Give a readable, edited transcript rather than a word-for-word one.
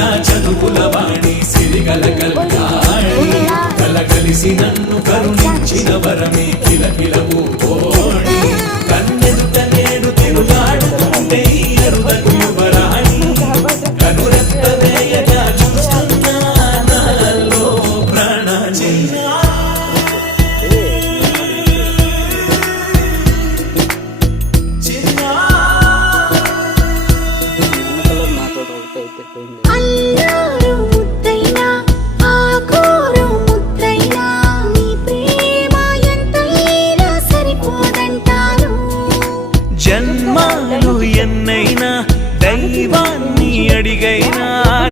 ఆ చదువుల వాణి సిరిగల కల్యాణి కలగలిసి నన్ను కరుణించిన వరమే కిలకిలవు కోణి కన్నెదుట నేడు తిరుగాడుతుంటే ఎరుదకు యువరాణి కనురెప్పవేయగా చూస్తున్నా నాలో ప్రాణ చెయ్యా అందరూ